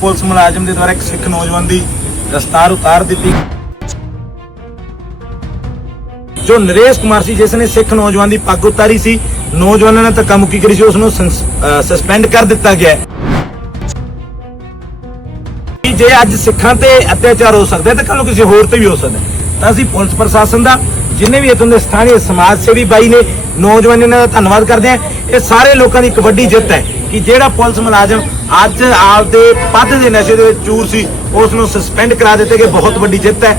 Police ਮੁਲਾਜ਼ਮ ਦੇ ਦੁਆਰਾ ਇੱਕ ਸਿੱਖ ਨੌਜਵਾਨ ਦੀ ਦਸਤਾਰ ਉਤਾਰ ਦਿੱਤੀ। ਜੋ ਨਰੇਸ਼ ਕੁਮਾਰ ਸੀ, ਜਿਸ ਨੇ ਸਿੱਖ ਨੌਜਵਾਨ ਦੀ ਪੱਗ ਉਤਾਰੀ ਸੀ, ਨੌਜਵਾਨਾਂ ਨੇ ਧੱਕਾ ਮੁੱਕੀ ਕਰੀ ਸੀ, ਉਸ ਨੂੰ ਸਸਪੈਂਡ ਕਰ ਦਿੱਤਾ ਗਿਆ ਕਿ ਜੇ ਅੱਜ ਸਿੱਖਾਂ ਤੇ ਅਤਿਆਚਾਰ ਹੋ ਸਕਦਾ ਹੈ, ਤਾਂ ਕੱਲ ਨੂੰ ਕਿਸੇ ਹੋਰ ਤੇ ਵੀ ਹੋ ਸਕਦਾ ਤਾਂ ਅਸੀਂ ਪੁਲਿਸ ਪ੍ਰਸ਼ਾਸਨ ਦਾ, ਜਿੰਨੇ ਵੀ ਇਥੋਂ ਦੇ ਸਥਾਨੀ ਸਮਾਜ ਸੇਵੀ ਬਾਈ ਨੇ, ਨੌਜਵਾਨ ਇਹਨਾਂ ਦਾ ਧੰਨਵਾਦ ਕਰਦੇ ਹਾਂ। ਇਹ ਸਾਰੇ ਲੋਕਾਂ ਦੀ ਇੱਕ ਵੱਡੀ ਜਿੱਤ ਹੈ। ਕਿ ਜਿਹੜਾ ਪੁਲਿਸ ਮੁਲਾਜ਼ਮ ਅੱਜ ਆਪਦੇ ਪੱਦ ਦੇ ਨਸ਼ੇ ਦੇ ਵਿੱਚ ਚੂਰ ਸੀ ਉਸ ਨੂੰ ਸਸਪੈਂਡ ਕਰਾ ਦਿੱਤੇ ਗਏ। ਬਹੁਤ ਵੱਡੀ ਜਿੱਤ ਹੈ।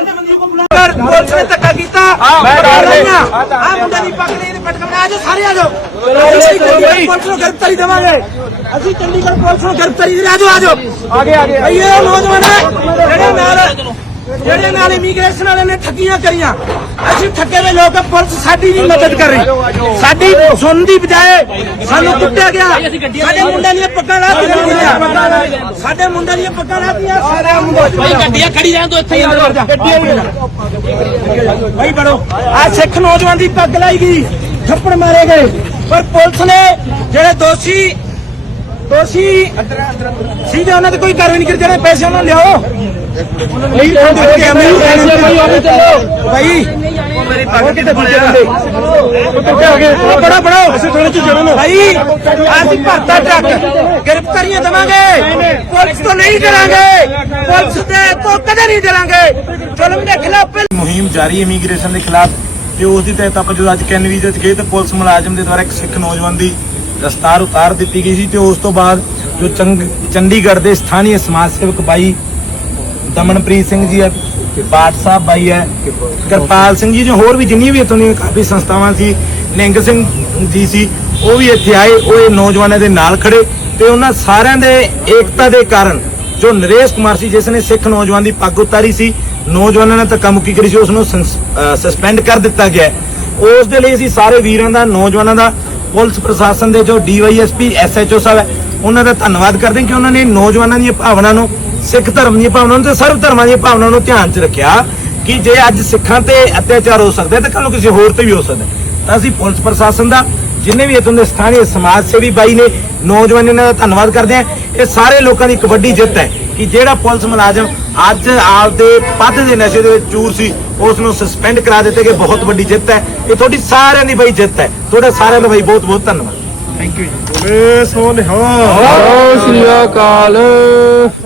ਪੁਲਿਸ ਨੇ ਧੱਕਾ ਕੀਤਾ ਮੈਂ ਡਰ ਰਹੀ ਆ ਮੁੰਡੇ ਦੀ ਪੱਗ ਨਹੀਂ ਪਟਕ ਬਣਾ ਆਜੋ ਸਾਰੇ ਆਜੋ। ਅਸੀਂ ਚੰਡੀਗੜ੍ਹ ਪੁਲਿਸ ਨੂੰ ਗ੍ਰਿਫਤਾਰੀ ਦੇਵਾਂਗੇ ਅਸੀਂ ਚੰਡੀਗੜ੍ਹ ਪੁਲਿਸ ਨੂੰ ਗ੍ਰਿਫਤਾਰੀ ਦੇ ਆਜੋ ਆਜੋ ਆਗੇ ਆਗੇ ਇਹ ਨੌਜਵਾਨ ਹੈ ਜਿਹੜੇ ਨਾਲ ਜਿਹੜੇ ਨਾਲ ਇਮੀਗ੍ਰੇਸ਼ਨ ਵਾਲਿਆਂ ਨੇ ਠੱਗੀਆਂ ਕਰੀਆਂ ਅਸੀਂ ਠੱਗੇ ਹੋਏ ਲੋਕ ਪੁਲਿਸ ਸਾਡੀ ਨਹੀਂ ਮਦਦ ਕਰ। ਰਹੀ ਸਾਡੀ ਸੁਣਨ ਦੀ ਬਜਾਏ ਸਾਨੂੰ ਕੁੱਟਿਆ ਗਿਆ। ਸਾਡੇ ਮੁੰਡਿਆਂ ਦੀਆਂ ਪੱਗਾਂ ਲਾ ਦਿੱਤੀਆਂ। ਸਾਡੇ ਮੁੰਡਿਆਂ ਦੀਆਂ ਪੱਗਾਂ ਲਾ ਦਿੱਤੀਆਂ। ਸਾਰੇ ਮੁੰਡੇ ਗੱਡੀਆਂ ਖੜੀ ਰਹਿਣ ਦੋ ਇੱਥੇ ਹੀ ਅੰਦਰ ਭਾਈ ਬੜੋ। ਆ ਸਿੱਖ ਨੌਜਵਾਨ ਦੀ ਪੱਗ ਲਾਈ ਗਈ। ਥੱਪੜ ਮਾਰੇ ਗਏ। ਪਰ ਪੁਲਿਸ ਨੇ ਜਿਹੜੇ ਦੋਸ਼ੀ ਦੋਸ਼ੀ ਸੀਧੇ ਉਹਨਾਂ ਤੇ ਕੋਈ ਕਾਰਵਾਈ ਨਹੀਂ ਕੀਤੀ। ਜਿਹੜੇ ਪੈਸੇ ਉਹਨਾਂ ਲਿਆਓ। ਨਹੀਂ ਭਾਈ ਮੇਰੀ ਪੱਗ ਕਿੱਥੇ ਫੜਿਆ ਕਿੱਥੇ ਹੋ ਗਏ। ਬੜਾ ਬੜਾ ਅਸੀਂ ਥੋੜੇ ਚ ਜੜਨ ਭਾਈ ਅਸੀਂ ਭਰਤਾ ਟਰੱਕ ਗ੍ਰਿਫਤਾਰੀਆਂ ਦੇਵਾਂਗੇ। ਪੁਲਿਸ ਤੋਂ ਨਹੀਂ ਡਰਾਂਗੇ। ਪੁਲਿਸ ਦੇ ਤੋਂ ਕਦੇ ਨਹੀਂ ਡਰਾਂਗੇ। ਜ਼ੁਲਮ ਦੇ ਖਿਲਾਫ ਮੁਹਿੰਮ ਜਾਰੀ ਇਮੀਗ੍ਰੇਸ਼ਨ ਦੇ ਖਿਲਾਫ ਤੇ ਉਸ ਦੀ ਤਹਿਤ ਆਪਾਂ ਜਦੋਂ ਅੱਜ ਕੈਨਵੀ ਦੇ ਗਏ ਤੇ ਪੁਲਿਸ ਮੁਲਾਜ਼ਮ ਦੇ ਦੁਆਰਾ ਇੱਕ ਸਿੱਖ ਨੌਜਵਾਨ ਦੀ ਦਸਤਾਰ ਉਤਾਰ ਦਿੱਤੀ ਗਈ ਸੀ ਤੇ ਉਸ ਤੋਂ ਬਾਅਦ ਜੋ ਚੰਡੀਗੜ੍ਹ ਦੇ ਸਥਾਨੀ ਸਮਾਜ ਸੇਵਕ ਬਾਈ ਦਮਨਪ੍ਰੀਤ ਸਿੰਘ ਜੀ ਹੈ ਬਾਟ ਸਾਹਿਬ ਬਾਈ ਹੈ ਕਿਰਪਾਲ ਸਿੰਘ ਜੀ ਜੋ ਹੋਰ ਵੀ ਜਿੰਨੀਆਂ ਵੀ ਇੱਥੋਂ ਦੀਆਂ ਕਾਫੀ ਸੰਸਥਾਵਾਂ ਸੀ ਨਿੰਗ ਸਿੰਘ ਜੀ ਸੀ, ਉਹ ਵੀ ਇੱਥੇ ਆਏ, ਉਹ ਇਹ ਨੌਜਵਾਨਾਂ ਦੇ ਨਾਲ ਖੜੇ ਤੇ ਉਹਨਾਂ ਸਾਰਿਆਂ ਦੇ ਏਕਤਾ ਦੇ ਕਾਰਨ ਜੋ ਨਰੇਸ਼ ਕੁਮਾਰ ਸੀ, ਜਿਸ ਨੇ ਸਿੱਖ ਨੌਜਵਾਨ ਦੀ ਪੱਗ ਉਤਾਰੀ ਸੀ, ਨੌਜਵਾਨਾਂ ਨੇ ਧੱਕਾ ਮੁੱਕੀ ਕਰੀ ਸੀ, ਉਸ ਨੂੰ ਸਸਪੈਂਡ ਕਰ ਦਿੱਤਾ ਗਿਆ ਹੈ। ਉਸ ਦੇ ਲਈ ਅਸੀਂ ਸਾਰੇ ਵੀਰਾਂ ਦਾ, ਨੌਜਵਾਨਾਂ ਦਾ, ਪੁਲਿਸ ਪ੍ਰਸ਼ਾਸਨ ਦੇ ਜੋ ਡੀਵਾਈਐਸਪੀ ਐਸਐਚਓ ਸਾਹਿਬ ਹੈ, ਉਹਨਾਂ ਦਾ ਧੰਨਵਾਦ ਕਰਦੇ ਹਾਂ ਕਿ ਉਹਨਾਂ ਨੇ ਨੌਜਵਾਨਾਂ ਦੀਆਂ ਭਾਵਨਾ ਨੂੰ ਸਿੱਖ ਧਰਮ ਦੀਆਂ ਭਾਵਨਾ ਨੂੰ ਤੇ ਸਰਵ ਧਰਮਾਂ ਦੀਆਂ ਭਾਵਨਾ ਨੂੰ ਧਿਆਨ 'ਚ ਰੱਖਿਆ ਕਿ ਜੇ ਅੱਜ ਸਿੱਖਾਂ ਤੇ ਅਤਿਆਚਾਰ ਹੋ ਸਕਦਾ ਹੈ ਤਾਂ ਕੱਲ ਨੂੰ ਕਿਸੇ ਹੋਰ ਤੇ ਵੀ ਹੋ ਸਕਦਾ ਹੈ। ਤਾਂ ਅਸੀਂ ਪੁਲਿਸ ਪ੍ਰਸ਼ਾਸਨ ਦਾ ਜਿੰਨੇ ਵੀ ਇਥੋਂ ਦੇ ਸਥਾਨੀ ਸਮਾਜ ਸੇਵੀ ਬਾਈ ਨੇ ਨੌਜਵਾਨ ਇਹਨਾਂ ਦਾ ਧੰਨਵਾਦ ਕਰਦੇ ਹਾਂ। ਇਹ ਸਾਰੇ ਲੋਕਾਂ ਦੀ ਇੱਕ ਵੱਡੀ ਜਿੱਤ ਹੈ ਕਿ ਜਿਹੜਾ ਪੁਲਿਸ ਮੁਲਾਜ਼ਮ ਅੱਜ ਆਪਦੇ ਪੱਦ ਦੇ ਨਸ਼ੇ ਦੇ ਵਿੱਚ ਚੂਰ ਸੀ ਉਸ ਨੂੰ ਸਸਪੈਂਡ ਕਰਾ ਦਿੱਤੇ ਗਏ। ਬਹੁਤ ਵੱਡੀ ਜਿੱਤ ਹੈ। ਇਹ ਤੁਹਾਡੀ ਸਾਰਿਆਂ ਦੀ ਬਈ ਜਿੱਤ ਹੈ। ਤੁਹਾਡਾ ਸਾਰਿਆਂ ਦਾ ਬਈ ਬਹੁਤ ਬਹੁਤ ਧੰਨਵਾਦ। ਥੈਂਕ ਯੂ ਜੀ। ਸਤਿ ਸ੍ਰੀ ਅਕਾਲ।